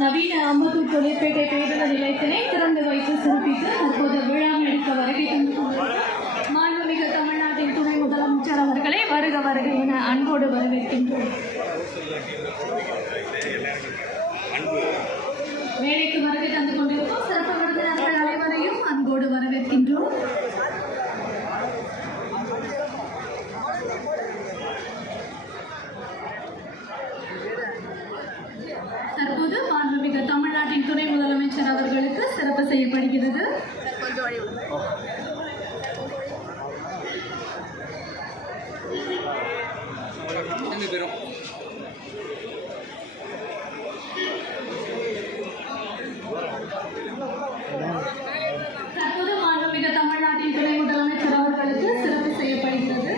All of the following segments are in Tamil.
நவீன அம்பத்தூர் தொழிற்பேட்டை பேருந்து நிலையத்தினை திறந்து வைத்து சிறப்பித்து தற்போது விழா எடுக்க வருகை தந்து மாண்புமிகு தமிழ்நாட்டின் துணை முதலமைச்சர் அவர்களை வருக வருக என அன்போடு வரவேற்கின்றோம் மேடைக்கு வருகை தந்து கொண்டிருக்கும் சிறப்பு விருந்தினர்கள் அனைவரையும் அன்போடு வரவேற்கின்றோம் தற்போது மாண்புமிகு தமிழ்நாட்டின் துணை முதலமைச்சர் அவர்களுக்கு சிறப்பு செய்யப்படுகிறது. தற்போது மாண்புமிகு தமிழ்நாட்டின் துணை முதலமைச்சர் அவர்களுக்கு சிறப்பு செய்யப்படுகிறது.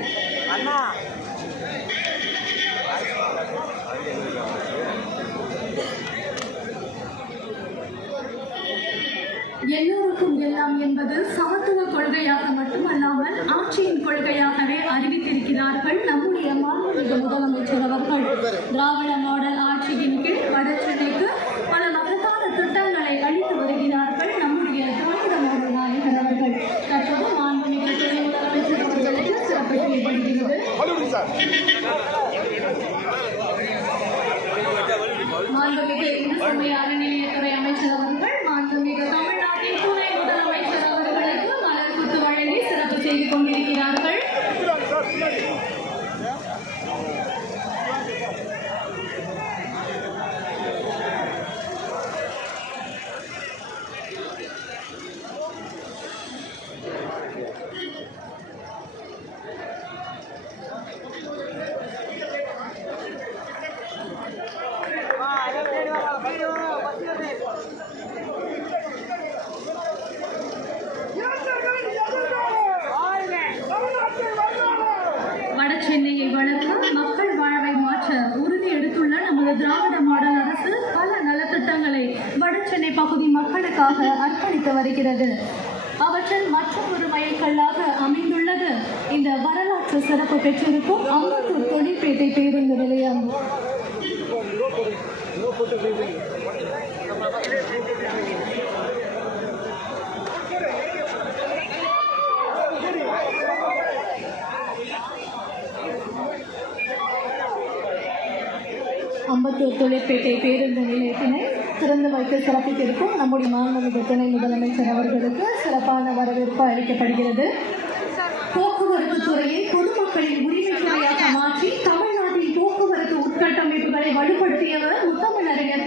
எல்லோருக்கும் எல்லாம் என்பது சமத்துவ கொள்கையாக மட்டுமல்லாமல் ஆட்சியின் கொள்கையாகவே அறிவித்திருக்கிறார்கள் நம்முடைய மாநில முதலமைச்சர் அவர்கள். திராவிட மாடல் ஆட்சியின் கீழ் வடசென்னைக்கு பல மகத்தான திட்டங்களை அளித்து வருகிறார்கள் நம்முடைய திராவிட மாடல் நாயகர் அவர்கள். தற்போது மாண்புமிகு துணை முதலமைச்சர் அவர்களுக்கு சிறப்பு செய்யப்படுகிறது. மாண்புமிகு இந்து சமய அறநிலையத்துறை அமைச்சர் அவர்கள் செய்து கொண்டிருக்கிறார்கள் சென்னையை வளர்க்க மக்கள் வாழ்வை மாற்ற உறுதி எடுத்துள்ள நமது திராவிட மாடல் அரசு பல நலத்திட்டங்களை வட சென்னை பகுதி மக்களுக்காக அர்ப்பணித்து வருகிறது. அவற்றில் மற்றொரு மைல்கல்லாக அமைந்துள்ளது இந்த வரலாற்று சிறப்பு பெற்றிருக்கும் அம்பத்தூர் தொழிற்பேட்டை பேருந்து நிலையம். அம்பத்தூர் தொழிற்பேட்டை பேருந்து நிலையத்தினை திறந்து வைத்து சிறப்பித்திருக்கும் நம்முடைய மாநில துணை முதலமைச்சர் அவர்களுக்கு சிறப்பான வரவேற்பு அளிக்கப்படுகிறது. போக்குவரத்து துறையை பொதுமக்களின் உரிமை துறையாக மாற்றி தமிழ்நாட்டின் போக்குவரத்து உட்கட்டமைப்புகளை வலுப்படுத்தியவர் முத்தமிழறிஞர்